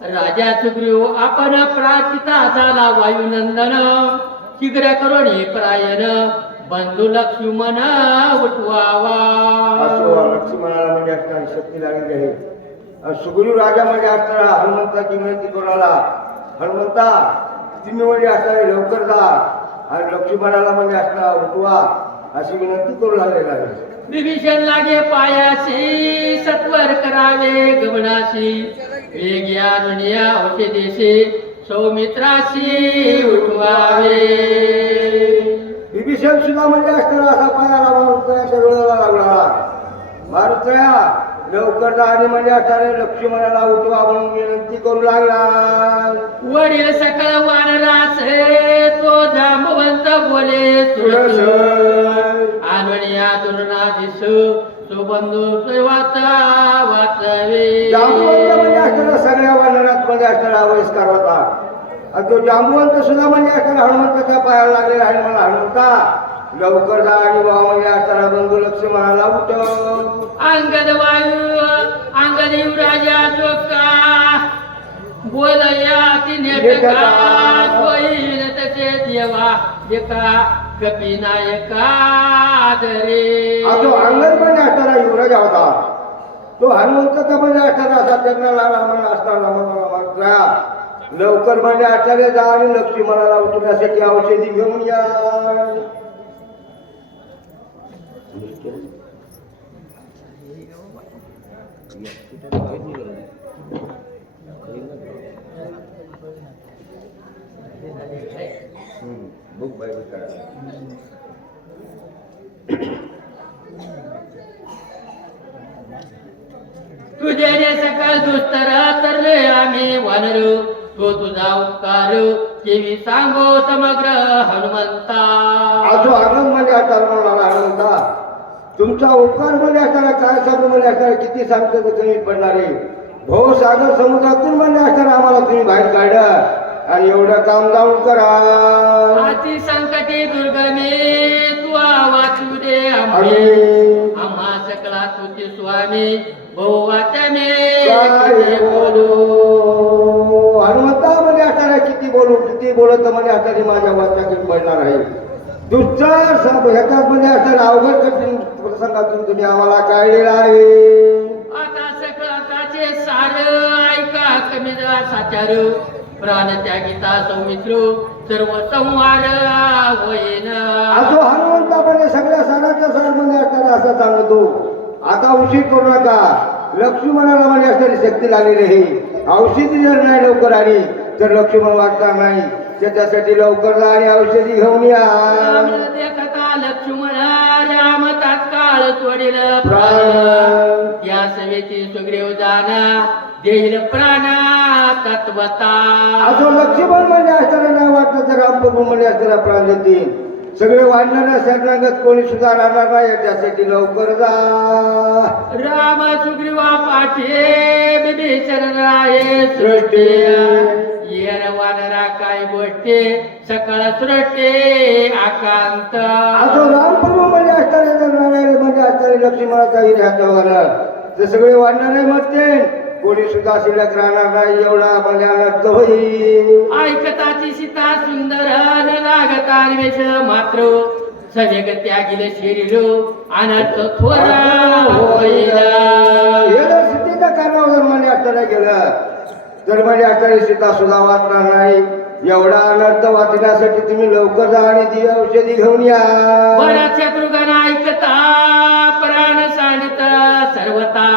राजा सुग्रीव आपण प्रार्थिता झाला वायुनंदन शीघ्र करुणी परायण बंधू लक्ष्मण उठवावा. लक्ष्मणाला म्हणजे असणारी शक्ती लागली आहे. सुग्रीव राजा म्हणजे असणारा हनुमंताची विनंती करू आला. हनुमंता तुम्ही म्हणजे असणारे लवकर जा आणि लक्ष्मणाला म्हणजे असणारा उठवा अशी विनंती करू लागलेला आहे. विभीषण लागे पायाशी सत्वर करावे गमनाशी वेग्या दुनिया औषधेशी सौमित्राशी उठवावे. विभीषण सुद्धा म्हणजे असणारा असा पायाला मारुतयाच्या वेळेला लागला. मारुतया लवकर जा आणि म्हणजे असणारे लक्ष्मणाला उठवा म्हणून विनंती करू लागला. वडील सकळ वानरास तो जांबवंत बोले तुळस आणवणिया दुर्ना दिसू तो बंधू वाचा वाचवे. जांबुवंत म्हणजे असणारा सगळ्या वानरात म्हणजे असणारा आविष्कार होता. आणि तो जांबुवंत सुद्धा म्हणजे असणारा हनुमंताच्या पायाला लागलेला आणि मला हनुमंता लवकर जा आणि बाबा म्हणजे असणारा बंधू लक्ष्मणाला उठव. अंगद वायू अंगद युवराजा चोका बोलया तिने होईल तसे देवा देखा कपी नायका दरे. तो अंगद म्हणजे असणारा युवराजा होता. तो हनुमंताचा म्हणजे असणारा असा जगण्याला असणारा म्हणा लवकर म्हणजे आचार्य जा आणि लक्ष्मणाला उठवण्यासाठी औषधी घेऊन या. तुझे रे सकल दुस्तर तरले आम्ही वानरू तो तुझा उपकार केवी सांगो समग्र हनुमंता. आजो आनंद मध्ये असणारा हनुमंता तुमचा उपकार मध्ये असणारा काय सांगू मध्ये असणारा किती सांगतो तर कमी पडणार आहे. भव सागर समुद्रातून मध्ये असणारा आम्हाला तुम्ही बाहेर काढा आणि एवढं काम जाऊन करा. अति संकटी दुर्गमे तू वाचू दे आम्ही आम्हा सकला तुझे स्वामी बहु वाचने बोलू. हनुमंता मध्ये असणारा किती बोलत मध्ये असणारी माझ्या वाचा पडणार आहे. तुमचा ह्याच्यात मध्ये असणारा अवघड कठीण प्रसंगातून तुम्ही आम्हाला काढलेला आहे. आता सकळाचे सार ऐका कमी साचार प्राण त्यागिता सौमित्र सर्व संवार होईन. आजो हनुमंतामध्ये सगळ्या सणाच्या सणामध्ये असणारा असं सांगतो. आता उशीर करू नका. लक्ष्मणाला म्हणजे असणारी शक्ती लागलेली आहे. औषधी जर नाही लवकर आली तर लक्ष्मण वाचणार नाही. त्याच्यासाठी लवकर जा आणि औषधी घेऊन या. देखता लक्ष्मण राम तात्काळ सोडील प्राण या सवेची सुग्रीव जाना देईल प्राण तत्वता. असं लक्ष्मण म्हणजे असताना नाही वाटलं तर रामप्रभू म्हणजे असताना प्राण देतील. सगळे वाढणाऱ्या शरणागत कोणी सुद्धा राहणार नाही. त्यासाठी लवकर जा. राम सुग्रीवा पाठे विभीषण राये सृष्टी येर वानरा काय गोष्टी सकळ सृष्टी आकांत. असं रामप्रभू म्हणजे असताना जर राहणारे म्हणजे असताना लक्ष्मणाचा ह्याच्यावर ते सगळे वाढणारे मरते. कोणी सुद्धा शिल्लक राहणार नाही. एवढा म्हणजे अनर्थ होईल. ऐकताची सीता सुंदर न लागता निमेष मात्र सजग त्यागिल शरीर अनर्थ थोरा होईल. हे जर स्थितीच्या कारणावर म्हणजे असताना गेलं तर म्हणजे असताना सीता सुद्धा वाचणार नाही. एवढा अनर्थ वाचण्यासाठी तुम्ही लवकर जा आणि ती औषधी घेऊन या. बराच शत्रुघ्न ऐकता प्राण सांडित सर्वता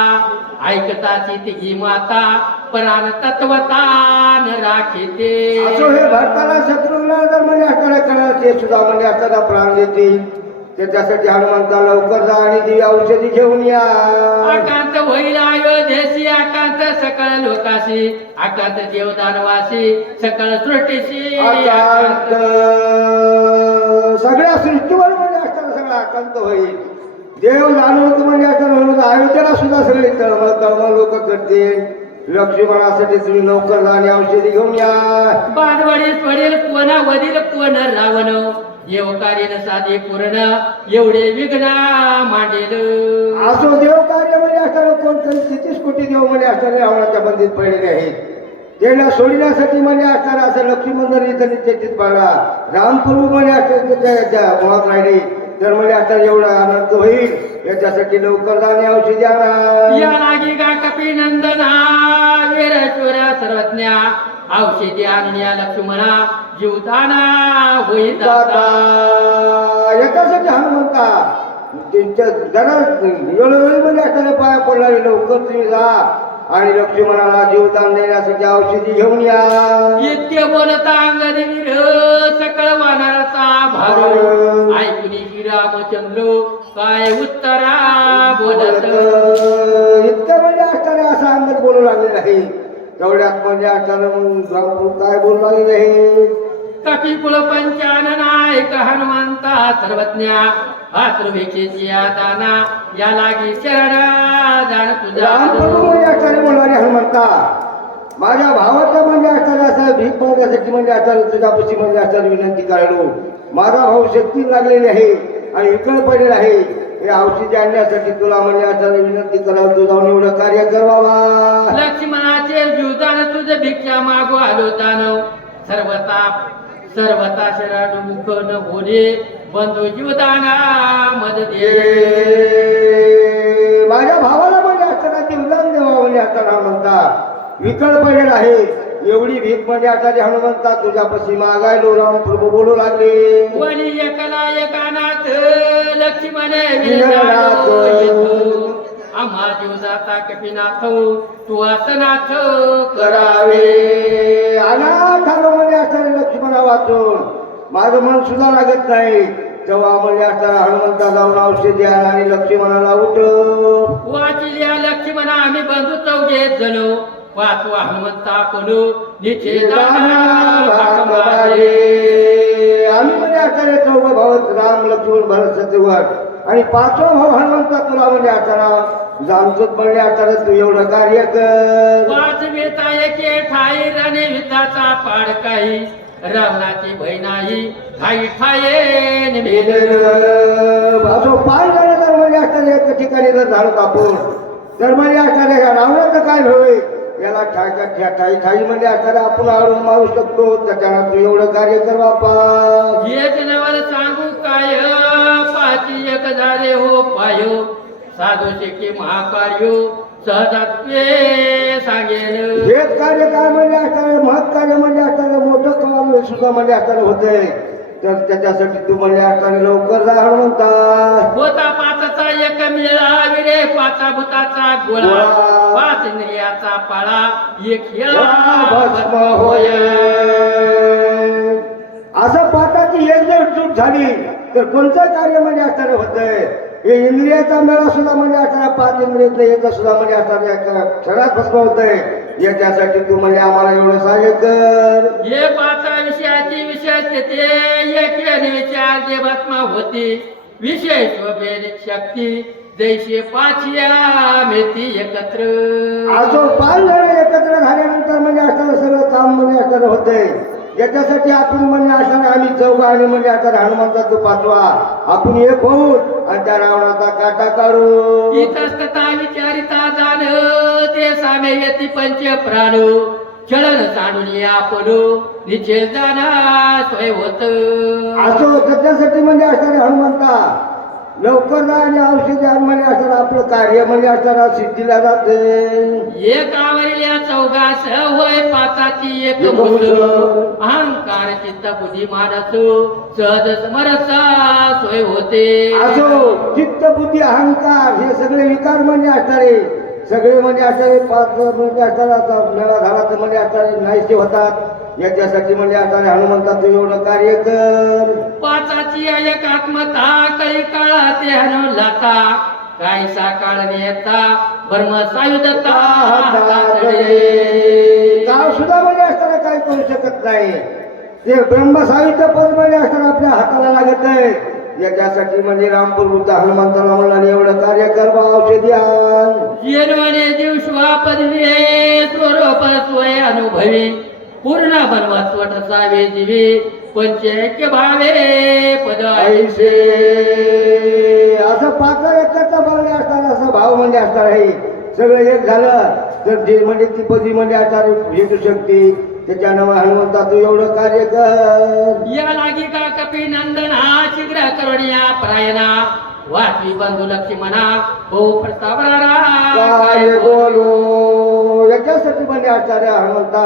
ऐकताची तिघी माता प्राण तत्वता न राखीते. असो हे भारताला शत्रूला जर म्हणजे असताना कळलं ते सुद्धा म्हणजे असताना प्राण देतील. त्याच्यासाठी हनुमंता लवकर जा आणि ती औषधी घेऊन या. आकांत होईल अयोध्येशी आकांत सकळ लोकाशी आकांत देवदानवासी सकळ सृष्टीशी आकांत सगळ्या सृष्टीवर म्हणजे असताना सगळा आकांत होईल. देव जाणवत म्हणजे असताना अयोध्येला सुद्धा सगळे तळमळ लोक करतील. लक्ष्मणासाठी तुम्ही लवकर जा आणि औषधी घेऊन या. बाणवडील पडेल पुन्हा वडील पुन रावण येव कार्य साधे पूर्ण एवढे विघ्न मांडेल. असो देव कार्य म्हणजे असताना कोणतरी 33 कोटी देव म्हणजे असताना रावणाच्या बंदीत पडलेले आहेत. त्याला सोडण्यासाठी म्हणजे असणार असं लक्ष्मी मंदिर इथं निश्चित पाडा रामप्रभू म्हणजे असं मुळात राहिले तर म्हणजे आता एवढा आनंद होईल याच्यासाठी लवकर जाणे औषधी आणा. या लागी गा कपी नंदना वीरेश्वर सर्वज्ञा औषधी आणण्या लक्ष्मणा जीवदाना होईल दाता याच्यासाठी हनुमंता त्यांच्या जरा वेळोवेळी म्हणजे असणारे पाया पडणारे लवकर तुम्ही जा आणि लक्ष्मणाला जीवदान देण्यासाठी औषधी घेऊन या. इतके बोलता अंगदवीर सकळ वानराचा भार ऐकुनी श्रीरामचंद्र काय उत्तरा बोलत. इतकं म्हणजे असणारे असं अंगद बोलू लागले नाही तेवढ्यात म्हणजे असणारं काय बोलू लागले नाही. कपी कुल पंचाननायक हनुमंता सर्वज्ञा भातृभिक्षेची दाना या लागी शरण जाण तुझा. रामप्रभू म्हणजे असणारे बोलणारे हनुमंता माझ्या भावाचं म्हणजे असणारे असं भीक मागण्यासाठी म्हणजे असणारे तुझ्यापाशी म्हणजे असणारी विनंती करायलो. माझा भाऊ शक्ती लागलेली आहे आणि इकड पडेल आहे हे औषधी आणण्यासाठी तुला म्हणजे असणारी विनंती करायला तू जाऊन एवढं कार्य करावा. लक्ष्मणाचे जीवदान तुझे भिक्षा मागू आलो दानव सर्वता शरण मुख न होणे बंधू जीवदाना मदत माझ्या भावाला म्हणजे असताना जीवदान देवा म्हणजे असताना म्हणता विकळ पडेल आहे एवढी भीक म्हणजे आता हनुमंता तुझ्यापाशी मागायलो. रामप्रभू बोलू लागले वनी एकला एकानाथ लक्ष्मण आम्हा जीवदाता कपिनाथ तू असनाथ करावे. अनाथ आलो म्हणजे असताना लक्ष्मणा वाचून माझं मन सुद्धा लागत नाही तेव्हा म्हणजे असताना हनुमंता जाऊन औषधी आला आणि लक्ष्मणाला उठव. वाचिल्या लक्ष्मणा आम्ही बंधू चौघे जण वाचवा हनुमंता पडू आम्ही म्हणजे असताना चौघ भाऊ राम लक्ष्मण भरत सत्यवान आणि पाचवा भाऊ हनुमंता तुला म्हणजे असताना जाणतोच म्हणजे असताना तू एवढं कार्य कर. पाच वेता एके ठाई राणे युद्धाचा पाड काही रावणाची भय नाही ठाई ठाये असो पाय झालं तर म्हणजे असताना एका ठिकाणी जर झालं आपण तर म्हणजे असताना रावणाचं काय होईल याला ठाई ठाई म्हणजे असताना आपण आळून मारू शकतो. त्याच्यानं तू एवढं कार्य कर बापा. हेच नवल सांगू काय पाची एक झाले हो पायो साधू शिके महाकार्य सहजात्वे सांगेन. हेच कार्य काय म्हणजे असताना महत् कार्य म्हणजे असताना मोठं काम सुद्धा म्हणजे असताना होतंय तर त्याच्यासाठी तू म्हणजे असताना लवकर जा म्हणता. होता पाचाचा एक मेळा विरे पाचा भूताचा गोळा पाच इंद्रियाचा पाळा एक भस्म होय. असं पाठाची एकजूट झाली तर कोणतं कार्य म्हणजे असताना होतंय. हे इंद्रियाचा मेळा सुद्धा म्हणजे असताना पाच इंद्रियातलं एक सुद्धा म्हणजे असताना क्षणात भस्म होतंय. याच्यासाठी तू म्हणजे आम्हाला एवढं सहाय्य कर. हे पाचा विषयाची विषय स्थिती एक विचार जे भस्म होती विषय शोभेल शक्ती जैसे पाचिया मेथी एकत्र. आजो पाच जण एकत्र झाल्यानंतर म्हणजे असताना सगळं काम म्हणजे असताना होतंय. याच्यासाठी आपण म्हणजे असताना आम्ही चौघ आणि म्हणजे असताना हनुमंता तो पाचवा आपण एक होऊ आणि त्या रावणाचा काटा काढू. इतस्तता विचारिता जाण ते सामे येती पंच प्राण चलन साडून आपण निश्चय जाणा सोय होत. असो त्याच्यासाठी म्हणजे असताना हनुमंता लवकर जा आणि औषधी आण म्हणजे असताना आपलं कार्य म्हणजे असताना सिद्धीला जाते. एकावरल्या चौघास होय पाचाची एक मुल अहंकार चित्त बुद्धी मानस सहज समरसा सोय होते. असो चित्त बुद्धी अहंकार हे सगळे विकार म्हणजे असणारे सगळे म्हणजे असणारे पाच म्हणजे असताना मेळा झाला तर म्हणजे असणारे नाहीसे होतात. याच्यासाठी म्हणजे असणारे हनुमंताचं एवढं कार्य कर. पाचाची एक आत्मता कळी काळा ते हनु लाता काय साकाळ नेता ब्रह्म सायुधता गाव सुद्धा म्हणजे असताना काही करू शकत नाही. ते ब्रह्म साहित्य पद म्हणजे असताना आपल्या हाताला लागत आहे. याच्यासाठी म्हणजे रामपूरचा हनुमंताला म्हणला एवढं कार्य कर बा औषधी आण. येणवणे जीव पदवी स्वरूप स्वय अनुभवी पूर्ण बनवस्वट सावे जीवी पंचैक्य भावे पद ऐसे असं पाच एकत्र भावने असताना असं भाव म्हणजे असणार आहे सगळं एक झालं तर जे म्हणजे ती पदी म्हणजे आचार्य भेटू शकते. त्याच्यानं हनुमंता तू एवढं कार्य कर. या लागी का कपी नंदना शीघ्र करुणिया परायणा वाटवी बंधू लक्ष्मणा हो काय बोलू याच्यासाठी म्हणजे आचार्य हनुमंता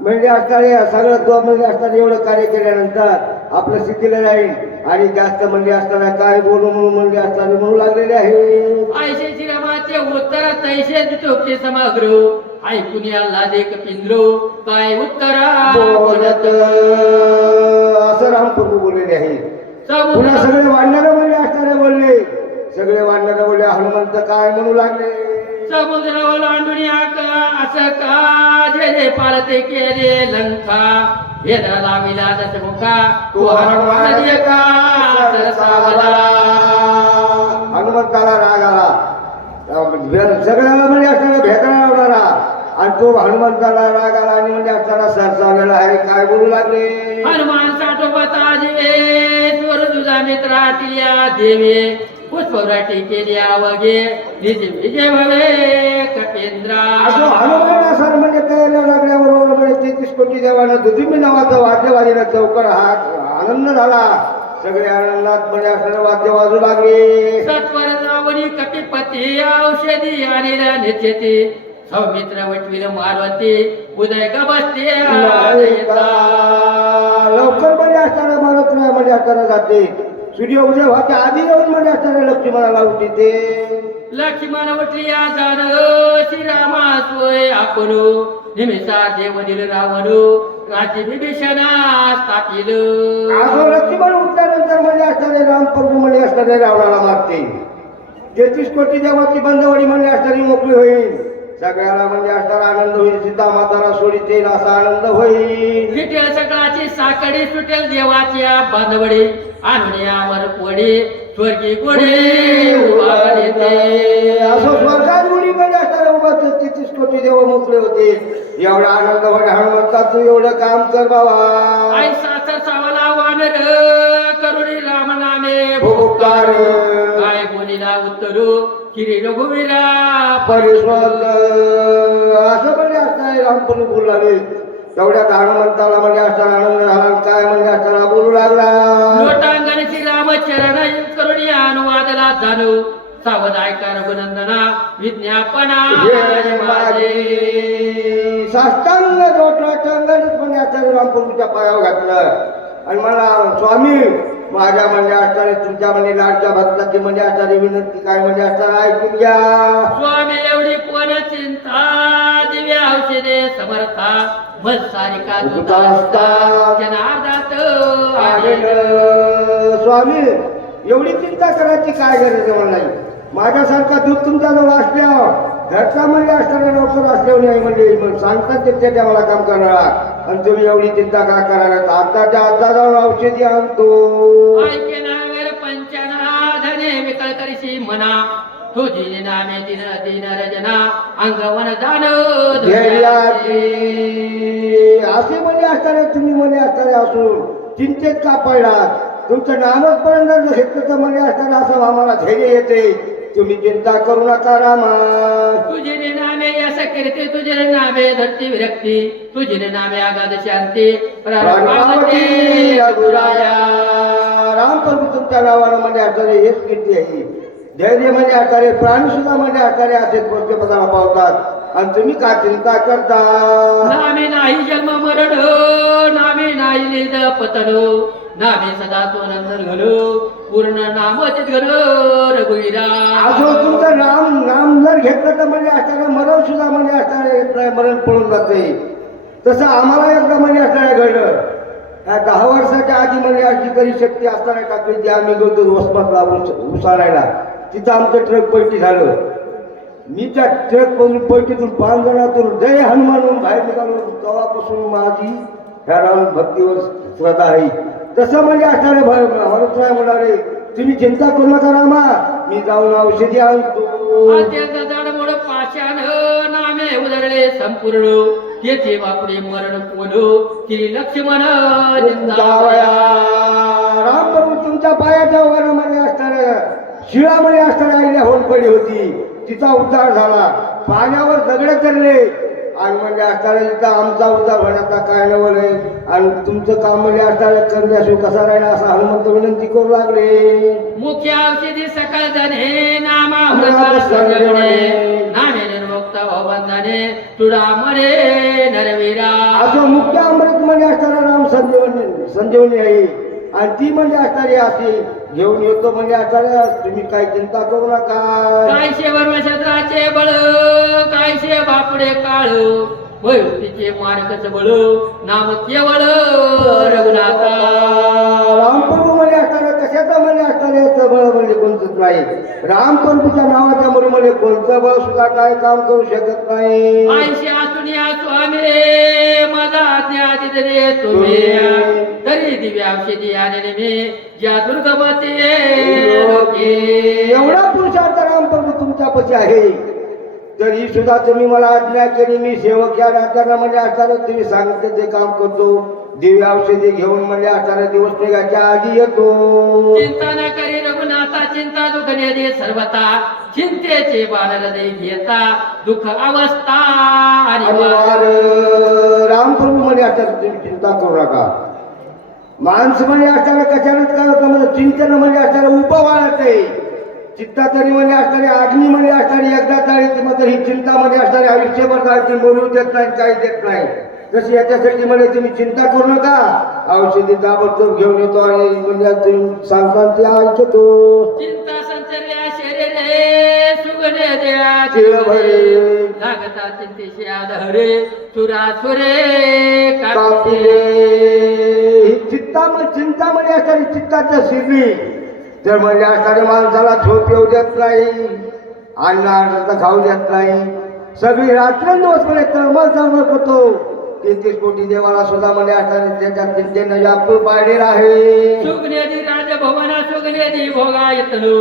म्हणजे आचार्य सगळं तो म्हणजे असताना एवढं कार्य केल्यानंतर आपलं सिद्धीला जाईल. आणि जास्त म्हणजे असताना काय बोलू म्हणून म्हणजे असताना म्हणू लागलेले आहे. आयशे श्रीरामाचे उत्तर तैसे दितोक्ते समग्र ऐकून याला देख पिंद्रो काय उत्तरा बोलत असं रामप्रभू बोललेले आहे. पुन्हा सगळे वाढणारे म्हणजे असणारे बोलले. सगळे वाढणारे बोलले हनुमंत काय म्हणू लागले. समुद्र ओलांडून असं का जे पालते केले लंका भेदा लाविला दशमुखा तो हनुमान का हनुमंताला राग आला. सगळ्याला म्हणजे असताना भेटायला लावणारा आणि तो हनुमंताला राग आला आणि म्हणजे असताना सरसावलेला आहे. काय बोलू लागले. हनुमान साठोपता जिवे चोर तुझा मित्रा टिया देवे पुष्पवराटी केली आवगे निज विजय भवे कपेंद्रा. असं हनुमान असं म्हणजे करायला लागल्याबरोबर म्हणजे 33 कोटी देवानं दुधिमी नावाचा वाद्यवादीला चौकर हा आनंद झाला. सगळे आनंदात म्हणजे असणारे वाद्य वाजू लागले. सत्वर जावणी कपिपती औषधी आणि निश्चिती सौमित्र वटविल मारवती उदय गबसते लवकर म्हणजे असताना मारत नाही म्हणजे असताना जाते. सूर्य उदय व्हायच्या आधी येऊन म्हणजे असताना लक्ष्मणाला उठी ते. लक्ष्मण उठली जाण श्रीरामा सोय आपण निमिषा देव दिल रावण राज्य विभीषणा स्थापिल. असं लक्ष्मण उठल्यानंतर म्हणजे असताना रामप्रभू म्हणजे असताना रावणाला मारते. 33 कोटी देवाची बंदवडी म्हणजे असताना मोकळी होईल. सगळ्याला म्हणजे असताना आनंद होईल. सीता माताला सोडीते असा आनंद होईल. विठ्ठल सकाळची साकडी सुटेल देवाच्या बांधवडी आणण्यावर पोडी स्वर्गी गोडी असं स्वर्गात गुढी म्हणजे असताना उभा 33 कोटी देव मोकळे होते. एवढा आनंद म्हणजे हनुमंता तू एवढं काम कर बाबा. आई सासर सावला वानर करुणी राम नामे भोकार काय बोलीला उत्तरू श्री रघुवीरा परिस्वत असं म्हणजे असताना रामप्रभू बोलू लागले. तेवढ्यात हनुमंताला म्हणजे असताना आनंद झाला. काय म्हणजे असताना बोलू लागला. लोटांगण श्रीरामचरण करुणी अनुवादला जाणू सावध ऐका रघुनंदना विज्ञापना माझे साष्टांग लोटांगणच म्हणजे आचार्य रामप्रभूच्या पायावर घातलं आणि मला स्वामी माझ्या म्हणजे असताना तुमच्या म्हणजे लाडच्या भक्ताची म्हणजे आचार्य विनंती काय म्हणजे असताना ऐकून घ्या. स्वामी एवढी कोण चिंता दिव्या औषधे समर्था मत सारिका जनार्दात स्वामी एवढी चिंता करायची काय गरज आहे नाही. माझ्यासारखा दूध तुमच्याजवळ असल्यावर घरचा म्हणजे असताना लवकर असल्यावर नाही म्हणजे सांगतात त्याच्या त्या मला काम करणार आणि तुम्ही एवढी चिंता का करणार. आताच्या आता जाऊन औषधी आणतो. ऐके नागर पंचना धने विकळ करशी म्हणा तुझी नामे दिन दिन रजना अंगवन दान असे म्हणजे असताना तुम्ही म्हणजे असताना असून चिंतेत का पडलात. तुमचं नामच पर्यंत घेतलं तर म्हणजे असताना असं आम्हाला धैर्य येते. तुम्ही चिंता करू नका रामा. तुझे नामे यश कीर्ती तुझे नामे धरती विरक्ती तुझे नामे आगाध शांती रामप्रभू तुमच्या नावानं म्हणजे असताना हेच कीर्ती आहे. धैर्य म्हणजे आचार्य प्राणी सुद्धा म्हणजे आचार्य असे पदाला पावतात आणि तुम्ही का चिंता करता. नामे नाही जन्म मरण नामे नाही निज पतन नामे सदा तो नंदन घलो पूर्ण नामचित घलो रघुवीरा. असं तुमचं नाम जर घेतलं तर म्हणजे आचार्य मरण सुद्धा म्हणजे आचार्य मरण पळून जाते. तसं आम्हाला एकदा म्हणजे आचार्य घडलं. 10 वर्षाच्या आधी म्हणजे अशी कधी शक्ती असताना टाकली ती आम्ही गेलो वसमतला उसारायला. तिथं आमचं ट्रक पलटी झालं. मी त्या ट्रक पलटीतून पांगणातून जय हनुमान म्हणून बाहेर निघालो. तेव्हापासून माझी ह्या राम भक्तीवर श्रद्धा आहे. तसं म्हणजे असणारे भरतराय म्हणाले तुम्ही चिंता करू नका रामा मी जाऊन औषधी आणतो. अत्यंत जडमोड पाषाण नामे उधळले संपूर्ण तेथे बापडे मरण पोलो श्री लक्ष्मण रामप्रभू तुमच्या पायाच्या वरामध्ये असणाऱ्या शिळामध्ये असणाऱ्या आईला होऊन पडली होती. तिचा उद्धार झाला. पाण्यावर दगड चढले आणि म्हणजे असणारे इथं आमचा उद्धार होण्याचा काय नवल आहे आणि तुमचं काम म्हणजे असणारे करण्याशिवाय कसा राहिला असं हनुमंत विनंती करू लागले. मुख्य औषधी सकळ जने नामामृता संजीवने नामे निर्मुक्त भवबंधने चुडामणे नरवीरा. असं मुख्य अमृत म्हणजे असणारा राम संजीवनी आहे आणि ती म्हणजे असणारी अशी घेऊन येतो म्हणजे असणाऱ्या तुम्ही काही चिंता करू नका. कायशे वर्मक्षेत्राचे बळ कायशे बापडे काळ वयुक्तीचे मानकच बळ नाम केवळ रघुनाथा. रामप्रभू म्हणजे असणारे कशाचं म्हणजे असणारे याचं बळ म्हणजे कोणतंच नाही. रामप्रभूच्या नावाच्या मुळे म्हणजे कोणतं बळ सुद्धा काय काम करू शकत नाही. आयशे असून या स्वामी माझा आज्ञा दिले तुम्ही तरी दिव्या औषधी आलेले मी ज्या दुर्गमती एवढा पुरुषार्थ रामप्रभू तुमच्यापाशी आहे तरी सुद्धा तुम्ही मला आज्ञा केली. मी सेवक या राजांना म्हणजे असणारे तुम्ही सांगितले ते काम करतो. दिव्य औषधी घेऊन म्हणजे असणारे दिवस निघायच्या आधी येतो. चिंता न करी रघुनाथा चिंता दुःख दे सर्वता चिंतेचे बाणल दे घेता दुःख अवस्था आणि वार. रामप्रभू म्हणजे असणारे तुम्ही चिंता करू नका. माणसं म्हणजे असणारे कशानेच काय होतं म्हणजे चिंतन म्हणजे असणारे उभं वाढत आहे. चित्ता तरी म्हणजे असणारी अग्नी म्हणजे असणारी एकदा जाळी मात्र ही चिंता म्हणजे असणारी आयुष्यभर जायची मरू देत नाही काही देत नाही. तशी याच्यासाठी म्हणजे तुम्ही चिंता करू नका. औषधी ताबडतोब घेऊन येतो आणि म्हणजे तुम्ही सांगता ते ऐकतो. चिंता संचर्या शरीरे सुगणे द्या चिरभरे लागता चिंतेशी आधरे चुरा सुरे कापिले. ही चिंता म्हणजे असणारी चित्ताच्या शिरली तर म्हणजे असणाऱ्या माणसाला झोप येऊ देत नाही, अन्न अर्धा खाऊ देत नाही. सगळी रात्रंदिवस म्हणजे तळमळ करतो. 33 कोटी देवाला सुद्धा म्हणजे असणारे त्याच्या चिंतेनं व्यापूळ पाडलेला आहे. सुगनेदी राजभवना सुगनेदी भोगा येतलो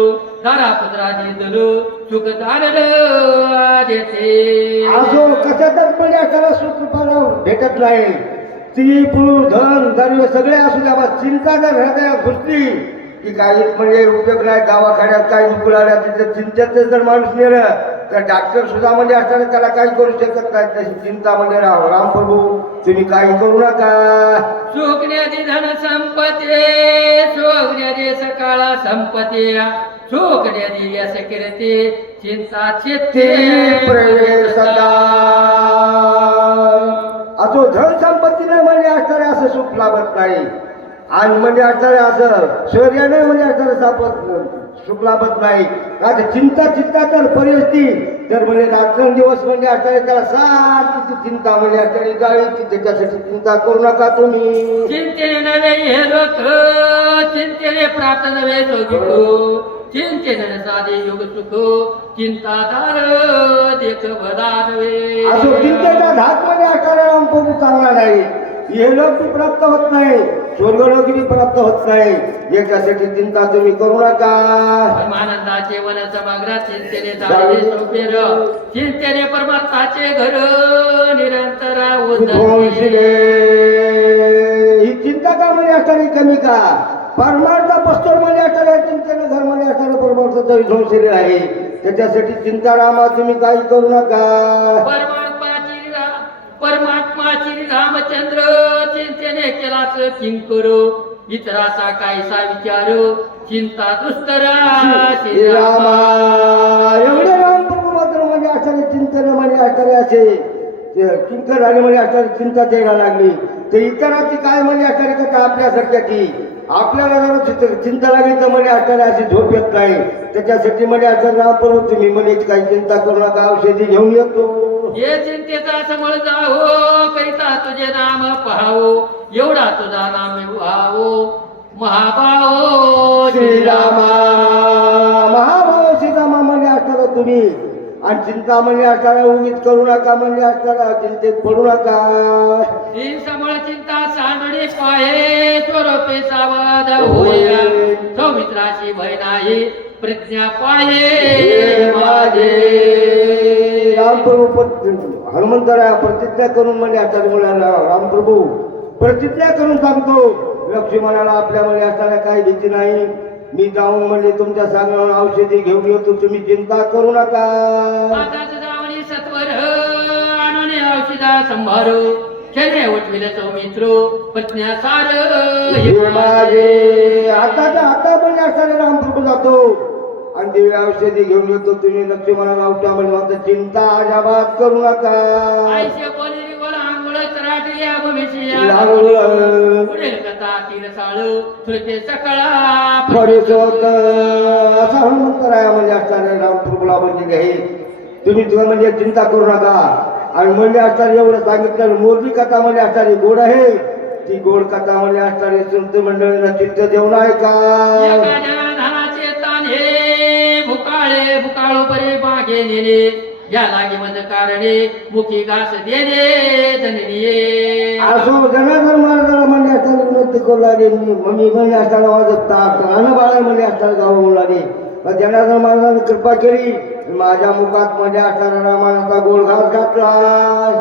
तारा पुत्राजी दलो सुख दारल देते. असो कशातच म्हणजे असणारा सुख भेटत नाही. स्त्री पुरुष धन दर्व सगळे असू द्या बा चिंता जर हृदयात घुसली की काही म्हणजे उपयोग नाही. गावाखाड्यात काही उकळाल्या तिथे चिंतेत जर माणूस नेलं तर डॉक्टर सुद्धा म्हणजे असताना त्याला काही करू शकत नाही. तशी चिंता म्हणजे रामप्रभू तुम्ही काही करू नका. सुगनेदी धन संपत्ती सुगनेदी सकाळ संपत्ती सुगनेदी यश कीर्ती चिंता चित्ते सदा असो धन संपत्ती नाही म्हणजे असणारे असं सुख लाभत नाही आणि म्हणजे असणारे असं शौर्याने म्हणजे असणारे सुख लाभत नाही. का चिंता तर परिस्थिती तर म्हणजे रात्रंदिवस म्हणजे असणारे त्याला सारखी चिंता म्हणजे असणारी जाळीची त्याच्यासाठी चिंता करू नका तुम्ही. चिंतेने नव्हे हे लोक चिंतेने प्राप्त नव्हे तो चिंतेने साधे योग सुख चिंतादार देख भला नव्हे. असो चिंतेचा धाक मध्ये असणारा रामप्रभू चांगला नाही. हे लोक प्राप्त होत नाही, स्वर्गलोक प्राप्त होत नाही. याच्यासाठी चिंता तुम्ही करू नका. परमानंदाचे वन सभागृहात चिंतेने झाले सोपेर चिंतेने परमार्थाचे घर निरंतर उद्भवशिले. ही चिंता का मध्ये असणारी कमी का परमार्थ पस्तोर मध्ये असणाऱ्या चिंतेने घर मध्ये असणाऱ्या परमार्थाचा विध्वंसले आहे. त्याच्यासाठी चिंता रामा तुम्ही काही करू नका. परमात्माची रामचंद्र चिंतेने केलाच किंकर इतराचा कायसा विचार चिंता दुस्तरा रामा. एवढे रामप्रभू मात्र म्हणजे असणारे चिंतन म्हणजे असणारे असे किंकर झाले म्हणजे असणारी चिंता द्यायला लागली. तर इतराची काय म्हणजे असणारी का आपल्यासारख्याची आपल्याला जर चिंता लागली तर म्हणजे असणारी अशी झोप येत नाही. त्याच्यासाठी म्हणजे असं रामप्रभू तुम्ही म्हणजे काही चिंता करू नका. औषधी घेऊन येतो. हे चिंतेचा समळ जावो करिता तुझे नाम पहावो एवढा तुझा नाम व्हावो महाभावो श्रीरामा. महाभाव श्रीरामा म्हणजे असणारा तुम्ही आणि चिंता म्हणजे असणारा उगीच करू नका म्हणजे असणारा चिंतेत पडू नका. ही समळ चिंता सांडणी पाहे स्वरूपे सावध होय सौमित्राशी भय नाही प्रज्ञा पाहे माझे. रामप्रभू हनुमंतरा प्रतिज्ञा करून म्हणजे आचार्य मुलाला रामप्रभू प्रतिज्ञा करून सांगतो लक्ष्मणाला आपल्यामध्ये असताना काही भीती नाही. मी जाऊन म्हणजे तुमच्या सांगून औषधी घेऊन येतो. तुम्ही चिंता करू नका. पत्रिका संभारो खेळे उठविले सौमित्रो पत्न्या सार हे माझे आता पण असणारे रामकृपा जातो आणि दिव्य औषधी घेऊन येतो. तुम्ही लक्ष्मणाला उठामध्ये चिंता अजाबात करू नका. आईशे बोली गोला आंघोळ कराटी या भविष्या लागलं पुढील कथा तीर साळू तुझे सकळा फळीच होत असा हनुमंत रायामध्ये असणारे रामकृपला म्हणजे हे तुम्ही तुला म्हणजे चिंता करू नका. आणि म्हणजे असणारे एवढं सांगितलं मोरली कथा म्हणजे असणारी गोड आहे ती गोड कथा म्हणजे असणारी संत मंडळीला चिंत देऊ नाही का. एका जनाधानाचे ताने भुकाळे भुकाळू परे बागे नेले या लागे मध कारणे मुखी घास देणे जननीये असो जनार्दन महाराजाला म्हणजे असताना विनंती करू लागेल. मम्मी म्हणजे असताना वाजत रान बाळा म्हणजे असताना गाव म्हणू लागले. जनार्दन महाराजांनी कृपा केली माझ्या मुखात म्हणजे असताना रामानाचा गोड घास घातला.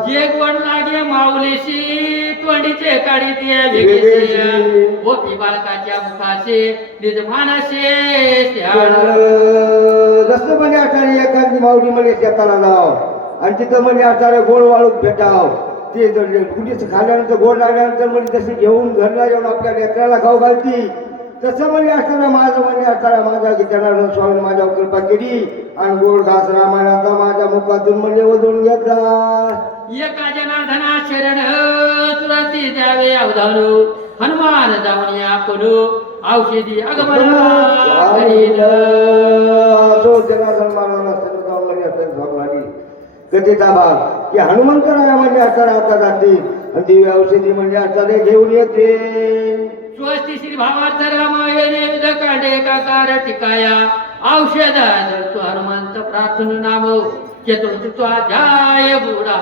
जे गोड लागे माऊलीशी तोंडीचे काढीते गोपी बालकाच्या मुखाचे निज मानसे जसं म्हणजे असणारी एखादी माऊली म्हणजे शेताला जाव आणि तिथं म्हणजे असणारे गोड वाळूक भेटाव ते कुठेच खाल्यानंतर गोड लागल्यानंतर म्हणजे तसे घेऊन घरला येऊन आपल्या लेकराला खाऊ घालती. तसं म्हणजे असताना माझं म्हणजे असताना माझ्या जनार्दन स्वामी माझ्यावर कृपा केली आणि गोड घास रामायणाचा माझ्या मुखातून म्हणजे वधून घेतला. एका जनार्दना शरण तुरती द्यावे अवधानो हनुमान जाऊन आपण औषधी आगमन करील. जनार्दन महाराजांना कथेचा भाग की हनुमंतराया म्हणजे असताना आता जाते आणि दिव्य औषधी म्हणजे असताना घेऊन येते. स्वस्ती श्री भावार्थ रामायणे विध काढे काकार टिकाया औषध धरतो हनुमंत प्रार्थना नाम चतुर्थाध्याय बुडा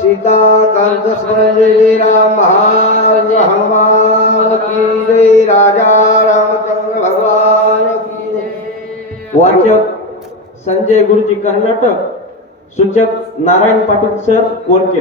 सीताकांत स्मरण राम हनुमान की जय. राजा रामचंद्र भगवान की जय. वाचक संजय गुरुजी कर्नाटक, सूचक नारायण पाटील सर कोलके.